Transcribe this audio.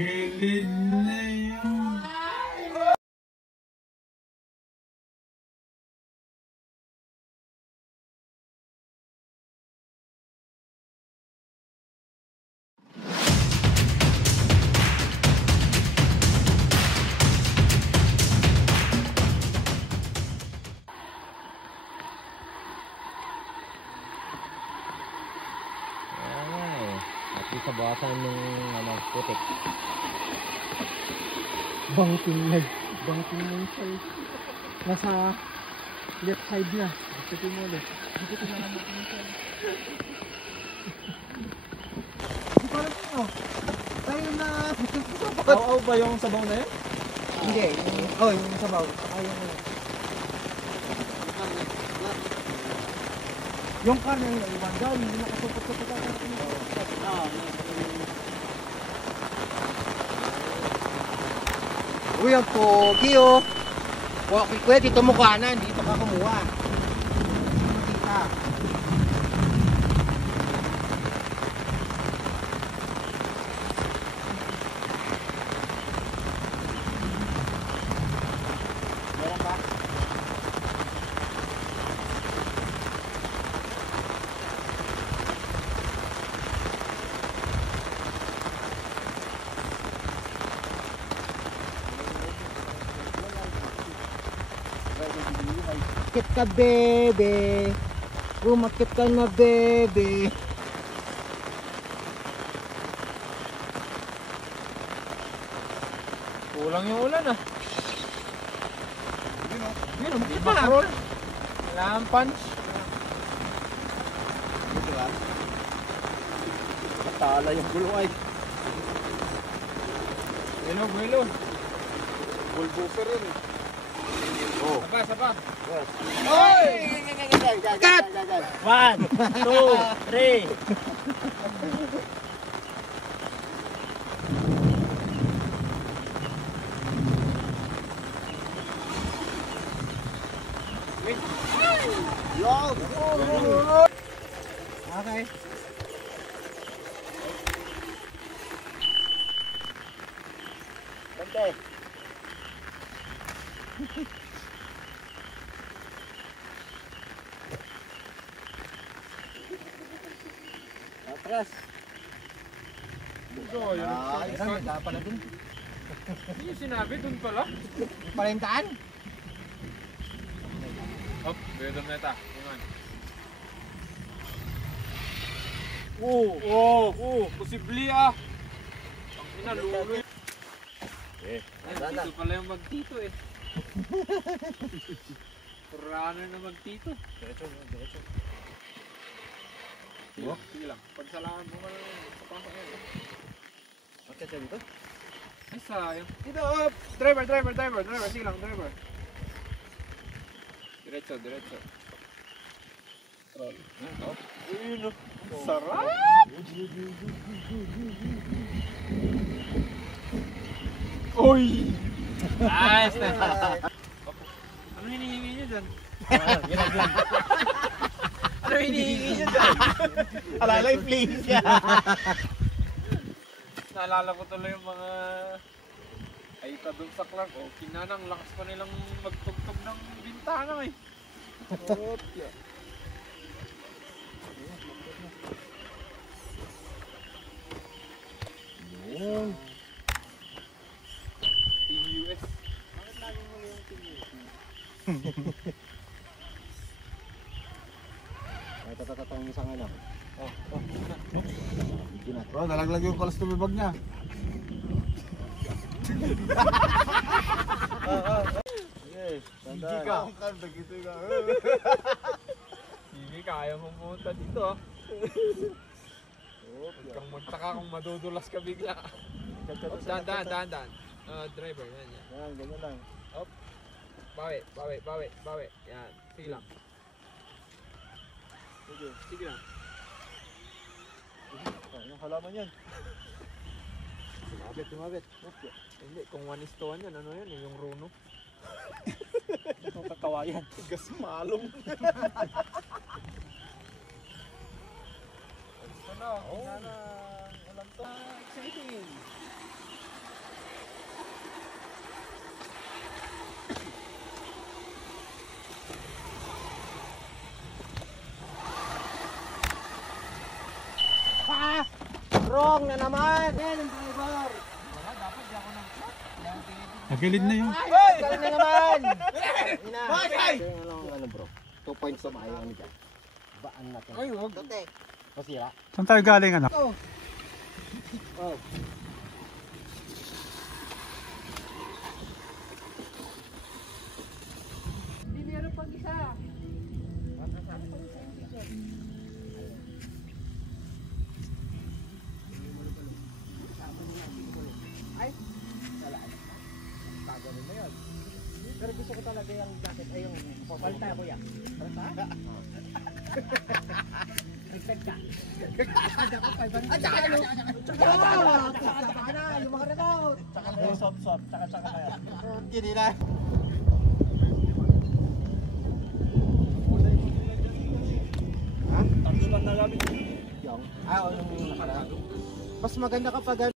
Kilid na yun. Sa bawasan ng putik. Bangking ng size. Nasa left side na. Ito mo ulit. Ito na naman yung size. Hindi ko alam mo. Tayo na. Aw ba yung sabaw na yun? Hindi. Yung sabaw. Ayaw mo. Yung karne yung iwan daw. Hindi nakasupot-supot. Uy, ang pogi oh. Kuya, dito mo kanan, dito ka kumuha. Dito. Meron ba? Makit ka, bebe. Umakit ka na, bebe. Kulang yung ulan ah. Yun, umakit Di na. macron. Kailangan punch. Dito ba? Patala yung gulong ay. Buelo. Bulldozer yun eh. Oh. Sapa. Oy! Cut! 1, 2, 3. Okay. Bante. Atras. May tapa na dun. Hindi yung sinabi dun pala. Palintaan? Hop, bedo meta. Posible ah. Ang inaluloy. Dito pala yung magtito eh. Purano na magtito. Diretso. Sige lang. Pagsalaan mo ka lang. Papasok yan. Okay, siya dito? Ay sayang. Dito, driver. Sige lang, driver. Diretso. Ayun o. Sarap! Uy! Nice na! Ano hinihingi nyo dyan? Ano hinihingi nyo dyan? Alalay, please. Naalala ko tuloy yung mga ay doon sa Clark. Oh, kinanang lakas pa nilang magtugtog ng bintana eh. Yun. Team US. Bakit lagi mo yung Team US? Ay, tatatang isang ano. Oh, nalaglag yung colostomy bag niya. Hindi kaya mong pumunta dito ah. Huwag kang magtaka kung madudulas ka bigla. Daan. Driver, yan. Yan, ganyan lang. Hop. Bawi. Yan, sige lang. Sige lang. Yung halaman yan. Tumabit. Hindi, kung 1:1 yan, ano yan, yung runo. Yung kakawayan. Tigas malong. Ito na, walang to. Exciting. Wrong na naman. Yan ang driver. Nagilid na yun. Ay! Galing na naman. Ina. Ano bro? 2 points sa bahay. Ano dyan? Baan natin. Ay, huwag. Totek. Masira. Saan tayo galing anak? Oh. Hindi meron pang isa. Pero gusto ko talaga yung jacket ay yung palta ko yan. Palta? Respect ka. Tsaka na, yung mga remote. Tsaka na yan. Kini na. Ha? Tapos lang na gamit. Yung? Yung nakaraan. Mas maganda kapag